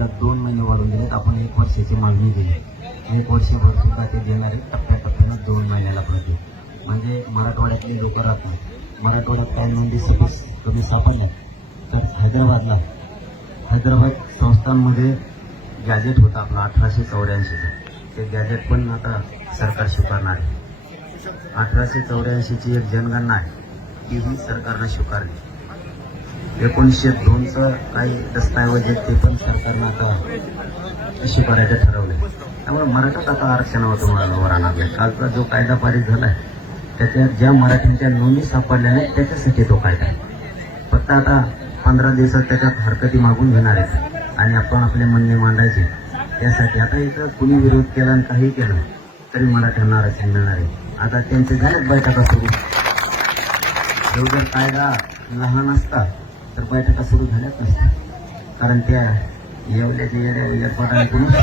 तिला दोन महिने वाढून दिलेत आपण एक वर्षाची मागणी दिली एक वर्षभर सुद्धा ते देणारे टप्प्याटप्प्यानं दोन महिन्याला देऊ. म्हणजे मराठवाड्यातले लोक राहत नाही मराठवाड्यात काही नोंदी सपोज कमी सापडल्या तर हैदराबादला हैदराबाद संस्थांमध्ये गॅजेट होतं आपलं अठराशे चौऱ्याऐंशीचं ते गॅजेट पण आता सरकार स्वीकारणार आहे. अठराशे चौऱ्याऐंशीची एक जनगणना आहे. तीही सरकारनं स्वीकारली. एकोणीसशे दोनचं काही दस्तऐवज आहेत ते पण सरकारनं आता स्वीकारायचं ठरवलं. त्यामुळे मराठात आता आरक्षणावर तुम्हाला वर आणणार कालचा जो कायदा पारित झालाय त्याच्यात ज्या मराठ्यांच्या नोंदी सापडल्या नाहीत त्याच्यासाठी तो कायदा आहे. फक्त आता पंधरा दिवसात त्याच्यात हरकती मागून घेणार आहेत. आणि आपण आपले म्हणणे मांडायचे. त्यासाठी आता इथं कुणी विरोध केला आणि काही केलं तरी मराठ्यांना आरक्षण मिळणार आहे. आता त्यांचे झालेच बैठका सुरू. एवढं जर कायदा लहान असता तर बैठका सुरू झाल्याच नसत्या कारण त्या येवल्याच्या येड्या एअरपोर्टाने पुन्हा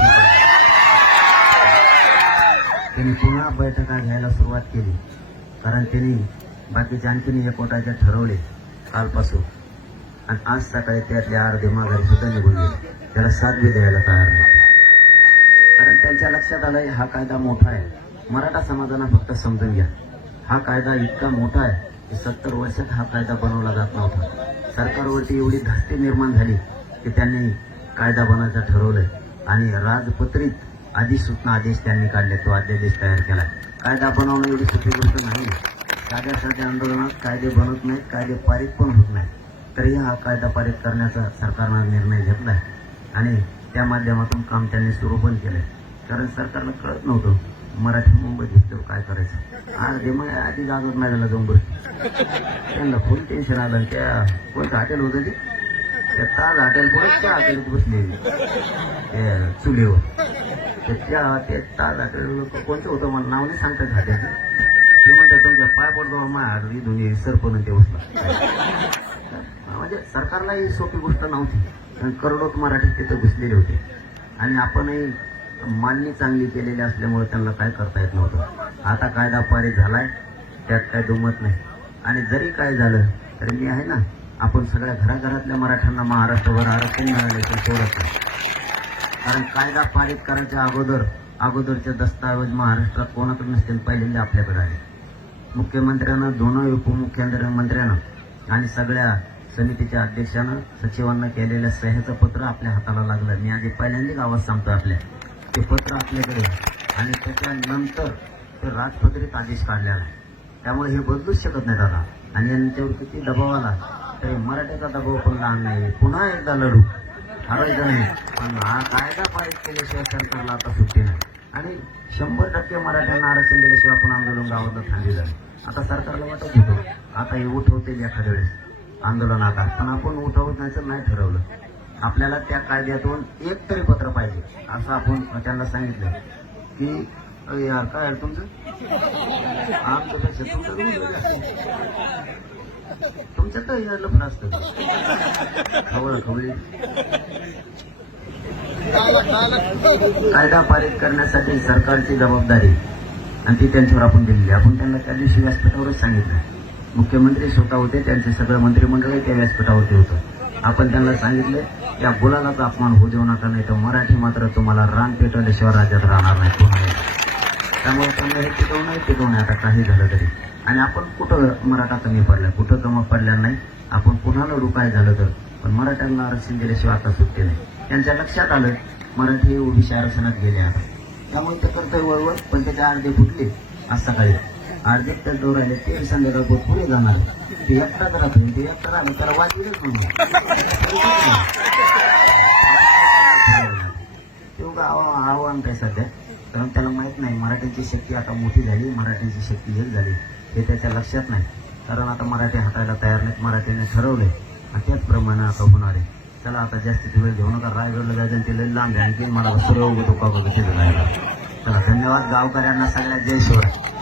त्यांनी पुन्हा बैठका घ्यायला सुरुवात केली. कारण त्यांनी बाकीचे आणखीन एअरपोर्टाचे ठरवले कालपासून. आणि आज सकाळी त्यातले अर्धे माघारी सुद्धा निघून गेले. त्याला साथ बी द्यायला तयार नाही. कारण त्यांच्या लक्षात आलं हा कायदा मोठा आहे. मराठा समाजाला फक्त समजून घ्या. हा कायदा इतका मोठा आहे सत्तर वर्षात हा कायदा बनवला जात नव्हता. सरकारवरती एवढी धास्ती निर्माण झाली की त्यांनी कायदा बनायचं ठरवलं आणि राजपत्रित अधिसूचना आदेश त्यांनी काढले तो अध्यादेश तयार केला. कायदा बनवणं एवढी सोपी गोष्ट नाही. साध्या साध्या आंदोलनात कायदे बनत नाहीत कायदे पारित पण होत नाहीत. तरी हा कायदा पारित करण्याचा सरकारनं निर्णय घेतला आणि त्या माध्यमातून काम त्यांनी सुरू पण केलं कारण सरकारला कळत नव्हतं मराठी मुंबईत घेतल्यावर काय करायचं? आज मग आधी जागत नाही झाला जाऊन बस त्यांना फुल टेन्शन आलं त्या कोणतं हॉटेल होतं ते? त्या ताज हॉटेल पुढे त्या हॉटेलात बसले. त्या चुलीवर. त्या ते ताज हॉटेल कोणतं होतं मला नाव नाही सांगतात हॉटेल ते म्हणतात तुमच्या पाय पडतो माझ्या दोन्ही सरपण ते बसला म्हणजे सरकारला ही सोपी गोष्ट नव्हती. कारण करोडोत मराठी तिथं घुसलेले होते. आणि आपणही मांडणी चांगली केलेली असल्यामुळे त्यांना काय करता येत नव्हतं. आता कायदा पारित झालाय त्यात काय दुमत नाही. आणि जरी काय झालं तरी मी आहे ना आपण सगळ्या घराघरातल्या मराठ्यांना महाराष्ट्रभर आरक्षण मिळाले तर सोडत नाही कारण कायदा पारित करायच्या अगोदर अगोदरचे दस्तावेज महाराष्ट्रात कोणाकडे नसतील पहिल्यांदा आपल्याकडे आहे. मुख्यमंत्र्यानं दोन्ही उपमुख्यमंत्र्यानं आणि सगळ्या समितीच्या अध्यक्षानं सचिवांना केलेल्या सह्याचं पत्र आपल्या हाताला लागलं. मी आधी पहिल्यांदा गावात सांगतो आपल्या. ते पत्र आपल्याकडे आणि त्याच्यानंतर ते राजपत्रित आदेश काढलेला आहे. त्यामुळे हे बदलूच शकत नाही दादा आणि यांच्यावर किती दबाव आला तरी मराठ्याचा दबाव पण लहान नाही पुन्हा एकदा लढू. हरायचं नाही. पण हा कायदा पारित केल्याशिवाय सरकारला आता सुट्टी नाही. आणि शंभर टक्के मराठ्यांना आरक्षण दिल्याशिवाय आपण आंदोलन गावातलं थांबली झालं आता सरकारला वाटत होतं आता हे उठवतील एखाद्या वेळेस आंदोलन आता पण आपण उठवण्याचं नाही ठरवलं. आपल्याला त्या कायद्यातून एक तरी पत्र पाहिजे असं आपण त्यांना सांगितलं. की यार काय आहे तुमचं? आमच्यापेक्षा तुमचं रुंद तुमच्यात तर हे लफडं असतं खवळ खवळी. कायदा पारित करण्यासाठी सरकारची जबाबदारी आणि ती त्यांच्यावर आपण दिलेली आपण त्यांना त्या दिवशी व्यासपीठावरच सांगितलं. मुख्यमंत्री स्वतः होते त्यांचे सगळं मंत्रिमंडळही त्या व्यासपीठावरती होतं. आपण त्यांना सांगितलं या गुलालाचा अपमान होऊ देऊ नका नाही तर मराठी मात्र तुम्हाला रान पेटवल्याशिवाय राज्यात राहणार नाही पुन्हा त्यामुळे त्यांना हे टिकवणं नाही टिकवणं आता काही झालं तरी. आणि आपण कुठं मराठा कमी पडला कुठं कमी पडल्या नाही? आपण पुन्हा लढू काय झालं तर? पण मराठ्यांना आरक्षण दिल्याशिवाय आता सुटते नाही. त्यांच्या लक्षात आलं मराठी ओबीसी आरक्षणात गेले आता. त्यामुळे ते कर्तव्य वळवळ पण त्याच्या अर्धे फुटले आज सकाळी. अर्धे तर दोर राहिले ते संध्याकाळ पुढे जाणार. ते एकटाच राहतो ते एकटा राहिलं त्याला वाचविलंच म्हणून आव्हान आव्हान काय सध्या? कारण त्याला माहीत नाही मराठीची शक्ती आता मोठी झाली मराठीची शक्ती एक झाली. हे त्याच्या लक्षात नाही. कारण आता मराठी हटायला तयार नाहीत मराठीने ठरवले आणि त्याचप्रमाणे आता होणार आहे. त्याला आता जास्तीत वेळ घेऊ नका. रायगडला जायचं आणि ते लई लांब आहे. आणखी मला सूर्य उगतो का बघ तिथे जायला चला धन्यवाद. गावकऱ्यांना सगळ्यात जय शिवाय